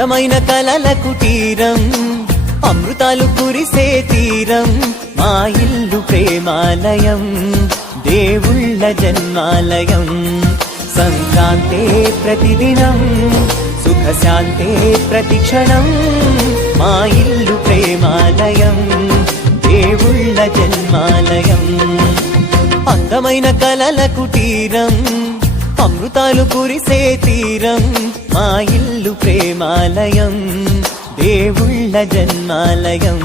అందమైన కలల కుటీరం, అమృతాలు కురిసే తీరం, మా ఇల్లు ప్రేమాలయం, దేవుళ్ళ జన్మాలయం. సంక్రాంతే ప్రతిదినం, సుఖశాంతే ప్రతిక్షణం, మా ఇల్లు ప్రేమాలయం, దేవుళ్ళ జన్మాలయం. అందమైన కలల కుటీరం, అమృతాలు కురిసే తీరం, మా ఇల్లు ప్రేమాలయం, దేవుళ్ళ జన్మాలయం.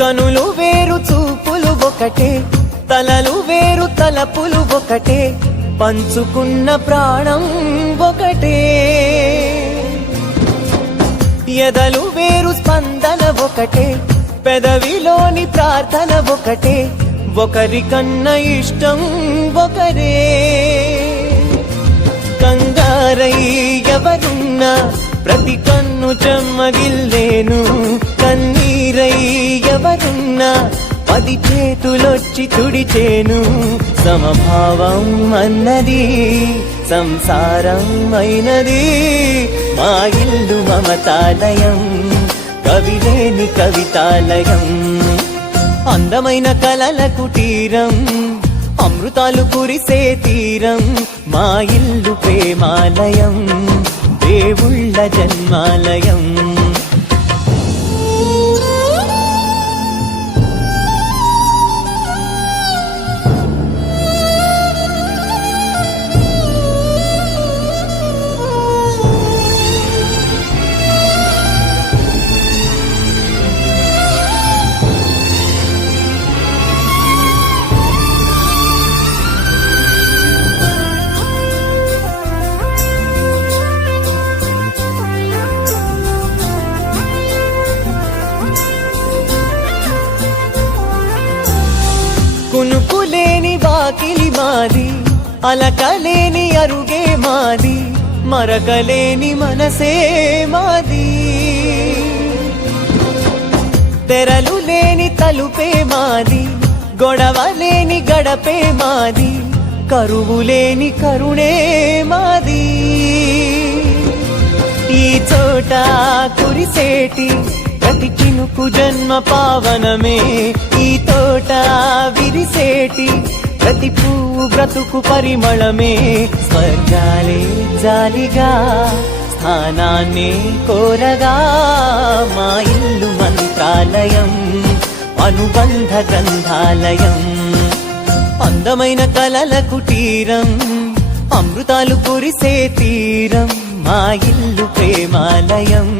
కనులు వేరు చూపులు ఒకటే, తలలు వేరు తలపులు ఒకటే, పంచుకున్న ప్రాణం ఒకటే. ఎదలు వేరు స్పందన ఒకటే, పెదవిలోని ప్రార్థన ఒకటే, ఒకరికన్నా ఇష్టం ఒకరే. కంగారై ఎవరున్నా ప్రతి కన్ను చెమ్మగిల్లేను, కన్నీరై ఎవరున్నా 10 చేతులొచ్చి తుడిచేను. సమభావం అన్నది సంసారం అయినది, మా ఇల్లు మమతాలయం, కవిలేని కవితాలయం. అందమైన కలల కుటీరం, అమృతాలు కురిసే తీరం, మా ఇల్లు ప్రేమాలయం, దేవుళ్ళ జన్మాలయం. కునుకులేని వాకిలి మాది, అలకలేని అరుగే మాది, మరకలేని మనసే మాది. తెరలు లేని తలుపే మాది, గొడవలేని గడపే మాది, కరువులేని కరుణే మాది. ఈ చోట కురిసేటి ప్రతి చినుకు జన్మ పావనమే, ఈ తోట విరిసేటి ప్రతి పువ్వు బ్రతుకు పరిమళమే. స్వర్గాలే జాలిగా స్థానాన్ని కోరగా, మా ఇల్లు మంత్రాలయం, అనుబంధ గ్రంథాలయం. అందమైన కలల కుటీరం, అమృతాలు కురిసే తీరం, మా ఇల్లు ప్రేమాలయం,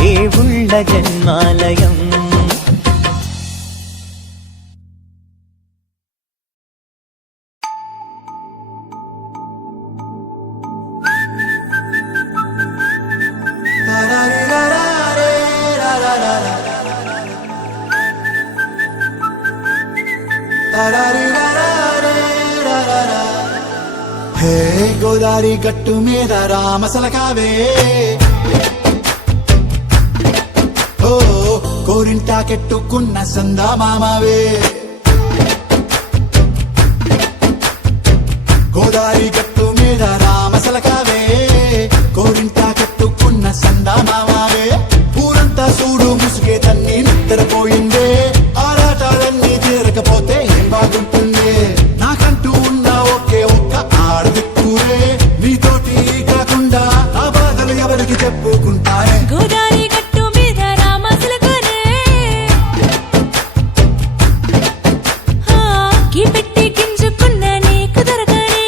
దేవుళ్ళ జన్మాలయం. హే గోదారి గట్టు మీద రామసలకావే, ఓ కోరింటాకెట్టుకున్న సందా మామావే. గోదారి గట్టు మీద రామసలకావే, కోరింటాకెట్టుకున్న సందా మామావే. ఊరంతా చూడు ముసుగే తన్ని నిద్రపోయిందే, ఆరాటాలన్నీ తీరకపోతే ఏం బాగుంటుందే. నాకంటూ ఉన్న ఒకే ఒక్క ఆడదిక్కురే, నీతోటి కాకుండా ఆ బాధలు ఎవరికి చెప్పుకుంటారే. గోదారి గట్టు మీద రామసలకరే, పెట్టి గింజుకున్న నీకు దొరకనే.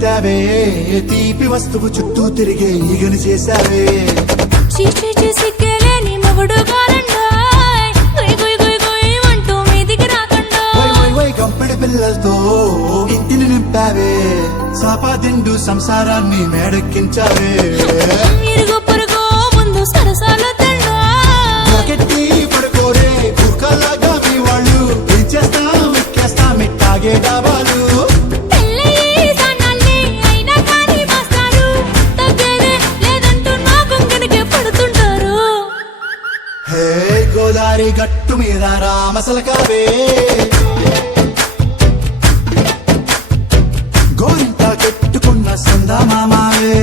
చుట్టావే తీపి వస్తువు చుట్టూ తిరిగే ఈగని చేశావే చీచి సిగ్గలేని మొగుడు గారండోయ్ గుయ్ గుయ్ గుయ్ గుయ్ అంటూ మీదికి రాకండో వై వై వై గంపెడి పిల్లలతో ఇంటిని నింపావే సాపాదిండు సంసారాన్ని మేడెక్కించావే ఇరుగు పొరుగు ముందు సరసాలు తండో నాకెట్టి పడుకోరే కుక్కలాగా మీ వాళ్ళు ఇచ్చేస్తాం ఎక్కేస్తాం ఇట్టాగే డాబాలు పెళ్ళయి సన్నాల్ని అయినా కానీ మాస్తారు తగ్గేదే లేదంటూ నా కొంగనికే పడుతుంటారు హే గోదారి గట్టు మీద రామసలకావే గోరింట కట్టుకున్న సందమామావే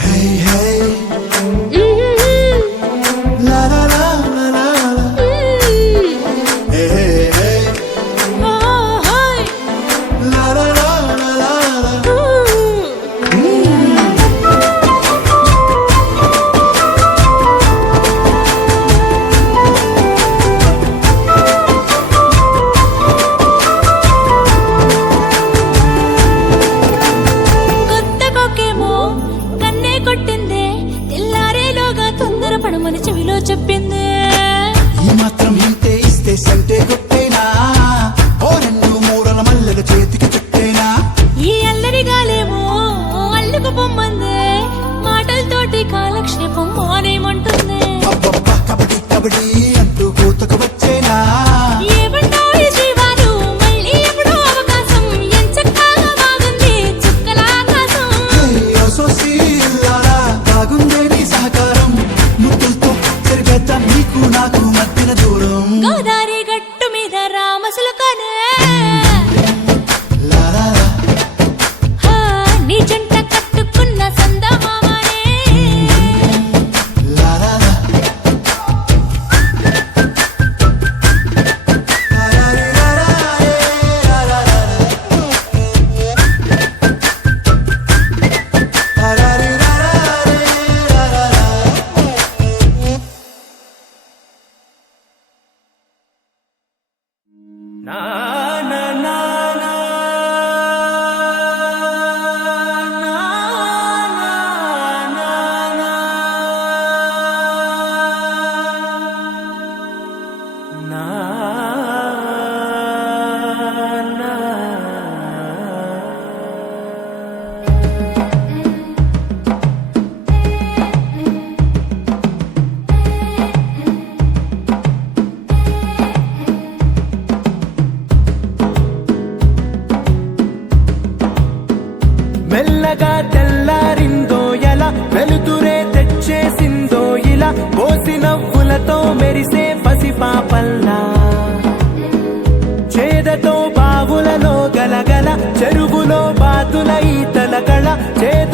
హే హే లా లా లా లా లా లా. హే హే హే ఓహోయ్ లా లా లా లా లా లా. కొత్త కొక్కేమో కన్నే కొట్టిందే తెల్లారేలోగా తొందర పడమని చెవిలో చెప్పిందే ఈ మాత్రం ఇంతే ఇస్తే సంటే కొట్టేనా ఓ రెండు మూడల మల్లెల చేతికి చుట్టేనా ఈ అల్లరి గాలేమో అల్లుకు పొమ్మందే మాటలతోటి కాలక్షేపం మానేమంటుంది అబ్బబ్బా కబడ్డీ కబడ్డీ అంటూ కూతకు వచ్చేనా ఏమంటావు ఈ జీవాలు మళ్ళీ ఎప్పుడో అవకాశం ఎంచక్కా బాగుంది చుక్కల ఆకాశం అయ్యో సోసీల్లారా బాగుందే నీ సహకారం ముద్దులతో సరిపెద్ద నీకు నాకు మధ్యన దూరం గోదారి గట్టు మీద రామసులకనే లా లా లా. హా, నీ జంట కట్టుకున్న సందమామనే లా లా లా. లా లా రే లా లా రే లా లా లా లా. లా లా రే లా లా రే లా లా లా. మెల్లగా తెల్లారిందో ఎలా వెలుతురే తెచ్చేసిందో ఇలా పోసి నవ్వులతో మెరిసే పసిపాపల్లా చేదతో బావులలో గలగల చెరువులో బాతుల ఈతల కళ చేద